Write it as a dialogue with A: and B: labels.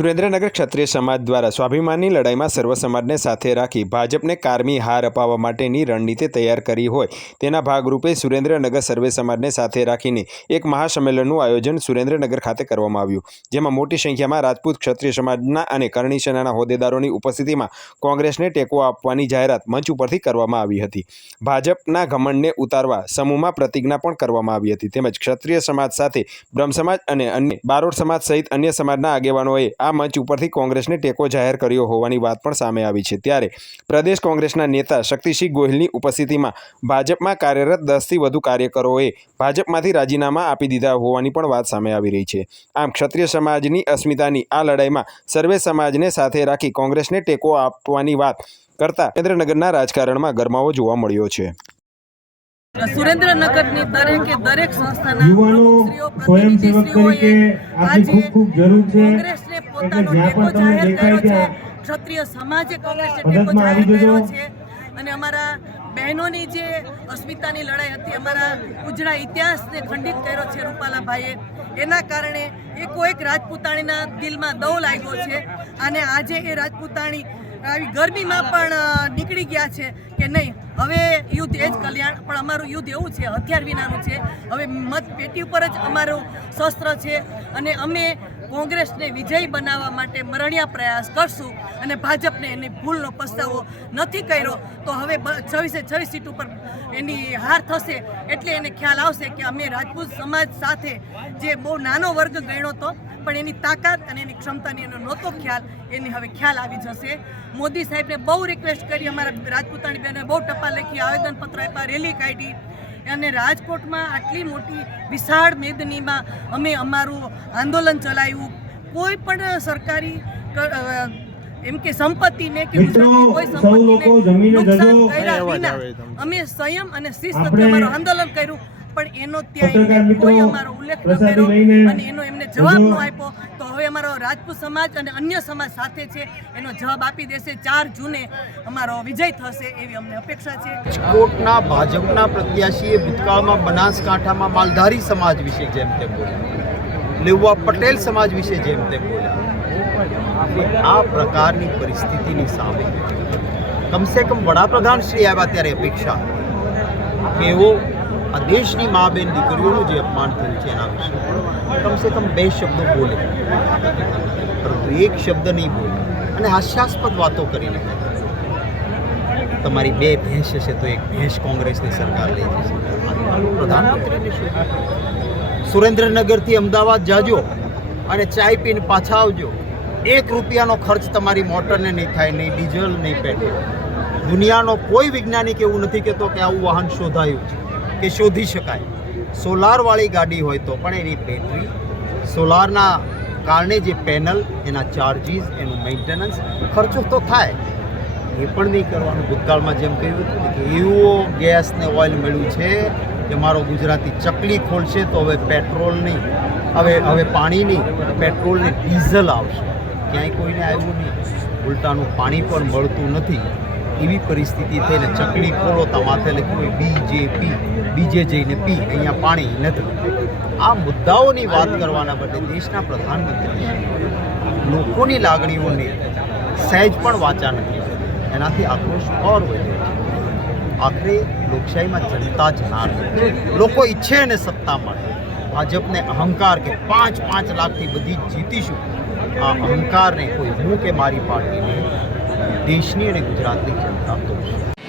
A: સુરેન્દ્રનગર ક્ષત્રિય સમાજ દ્વારા સ્વાભિમાનની લડાઈમાં સર્વ સમાજને સાથે રાખી ભાજપને કારમી હાર અપાવવા માટેની રણનીતિ તૈયાર કરી હોય તેના ભાગરૂપે સુરેન્દ્રનગર સર્વે સમાજને સાથે રાખીને એક મહાસંમેલનનું આયોજન સુરેન્દ્રનગર ખાતે કરવામાં આવ્યું. જેમાં મોટી સંખ્યામાં રાજપૂત ક્ષત્રિય સમાજના અને કરણી સેનાના હોદ્દેદારોની ઉપસ્થિતિમાં કોંગ્રેસને ટેકો આપવાની જાહેરાત મંચ ઉપરથી કરવામાં આવી હતી. ભાજપના ઘમંડને ઉતારવા સમૂહમાં પ્રતિજ્ઞા પણ કરવામાં આવી હતી. તેમજ ક્ષત્રિય સમાજ સાથે બ્રહ્મ સમાજ અને અન્ય બારોટ સમાજ સહિત અન્ય સમાજના આગેવાનોએ આ મંચ ઉપરથી કોંગ્રેસને ટેકો જાહેર કર્યો હોવાની વાત પણ સામે આવી છે. ત્યારે પ્રદેશ કોંગ્રેસના નેતા શક્તિસિંહ ગોહિલની ઉપસ્થિતિમાં ભાજપમાં કાર્યરત દસથી વધુ કાર્યકરોએ ભાજપમાંથી રાજીનામા આપી દીધા હોવાની પણ વાત સામે આવી રહી છે. આમ ક્ષત્રિય સમાજની અસ્મિતાની આ લડાઈમાં સર્વે સમાજને સાથે રાખી કોંગ્રેસને ટેકો આપવાની વાત કરતા સુરેન્દ્રનગરના રાજકારણમાં ગરમાવો જોવા મળ્યો છે.
B: સુરેન્દ્રનગરની દરેકે દરેક સંસ્થાના
C: યુવાનો સ્વયંસેવક તરીકે આપની ખૂબ ખૂબ જરૂર છે.
B: પોતાનો ટેકો જાહેર કર્યો છે ક્ષત્રિય સમાજે કોંગ્રેસને ટેકો જાહેર કર્યો છે. અને અમારા બહેનોની જે અસ્મિતાની લડાઈ હતી અમારા ઉજળા ઇતિહાસને ખંડિત કર્યો છે રૂપાલાભાઈએ. એના કારણે એકો એક રાજપૂતાણીના દિલમાં દૌ લાગ્યો છે. અને આજે એ રાજપૂતાણી આવી ગરમીમાં પણ નીકળી ગયા છે કે નહીં. હવે યુદ્ધ એ જ કલ્યાણ પણ અમારું યુદ્ધ એવું છે હથિયાર વિનાનું છે. હવે મત પેટી ઉપર જ અમારું શસ્ત્ર છે. અને અમે કોંગ્રેસને વિજયી બનાવવા માટે મરણિયા પ્રયાસ કરશું અને ભાજપને એની ભૂલનો પસ્તાવો નથી કર્યો, તો હવે છવ્વીસે છવ્વીસ સીટ ઉપર એની હાર થશે એટલે એને ખ્યાલ આવશે કે અમે રાજપૂત સમાજ સાથે જે બહુ નાનો વર્ગ ગણ્યો હતો પણ એની તાકાત અને એની ક્ષમતાની એનો નહોતો ખ્યાલ, એની હવે ખ્યાલ આવી જશે. મોદી સાહેબને બહુ રિક્વેસ્ટ કરી, અમારા રાજપૂતાણી બહેને બહુ ટપા લખી, આવેદનપત્ર આપ્યા રેલી કાઢી અને રાજકોટમાં આટલી મોટી વિશાળ મેદનીમાં અમે અમારું આંદોલન ચલાવ્યું. કોઈ પણ સરકારી એમ કે સંપત્તિને કે કોઈ સંપત્તિને લોકો જમીને નુકસાન કર્યા વિના અમે સંયમ અને શિસ્તથી અમારું આંદોલન કર્યું પણ એનો ત્યાં કોઈ અમારો ઉલ્લેખ ન કર્યો અને એનો એમને જવાબ ન આપ્યો. અમારો રાજપૂત સમાજ અને અન્ય સમાજ સાથે છે, એનો જવાબ આપી દેશે. ચાર જૂને અમારો વિજય થશે એવી અમને અપેક્ષા છે.
D: રાજકોટના ભાજપના પ્રત્યાશીએ ભૂતકાળમાં બનાસકાંઠામાં માલધારી સમાજ વિશે જેમ તેમ બોલ્યા. લેવા પટેલ સમાજ વિશે જેમ તેમ બોલ્યા. આ પ્રકારની પરિસ્થિતિની સામે કમસે કમ વડાપ્રધાન શ્રી આવ્યા ત્યારે અપેક્ષા. કે એવો આ દેશની મા બેન દીકરીઓનું જે અપમાન થયું છે એના વિશે કમસે કમ બે શબ્દો બોલે. પરંતુ એક શબ્દ નહીં બોલે અને હાસ્યાસ્પદ વાતો કરીને તમારી બે ભેંસ હશે તો એક ભેંસ કોંગ્રેસની સરકાર લઈ જશે. પ્રધાનમંત્રીને સુરેન્દ્રનગરથી અમદાવાદ જાજો અને ચાય પીને પાછા આવજો. એક રૂપિયાનો ખર્ચ તમારી મોટરને નહીં થાય, નહીં ડીઝલ, નહીં પેટ્રોલ. દુનિયાનો કોઈ વૈજ્ઞાનિક એવું નથી કહેતો કે આવું વાહન શોધાયું છે. કે શોધી શકાય. સોલારવાળી ગાડી હોય તો પણ એની બેટરી સોલારના કારણે જે પેનલ એના ચાર્જીસ એનું મેન્ટેનન્સ ખર્ચો તો થાય. એ પણ નહીં કરવાનું. ભૂતકાળમાં જેમ કહ્યું હતું કે એવો ગેસ ને ઓઇલ મળ્યું છે કે મારો ગુજરાતી ચકલી ખોલશે તો હવે પેટ્રોલ નહીં. હવે હવે પાણી નહીં. પેટ્રોલ ને ડીઝલ આવશે. ક્યાંય કોઈને આવ્યું નહીં. ઉલટાનું પાણી પણ મળતું નથી. એવી પરિસ્થિતિ થઈને ચકડી ખોલો તો માથે લખ્યું હોય પી, બીજે જઈને પી, અહીંયા પાણી નથી. આ મુદ્દાઓની વાત કરવાના બદલે દેશના પ્રધાનમંત્રી લોકોની લાગણીઓને સહેજ પણ વાંચા નથી. એનાથી આક્રોશ ઓર વધ્યો છે. આખરે લોકશાહીમાં જનતા જ લોકો ઈચ્છે અને સત્તા મળે. ભાજપને અહંકાર કે પાંચ પાંચ લાખથી બધી જીતીશું. આ અહંકારને કોઈ હું કે મારી પાર્ટીને દેશની અને ગુજરાતની જનતા તોડશે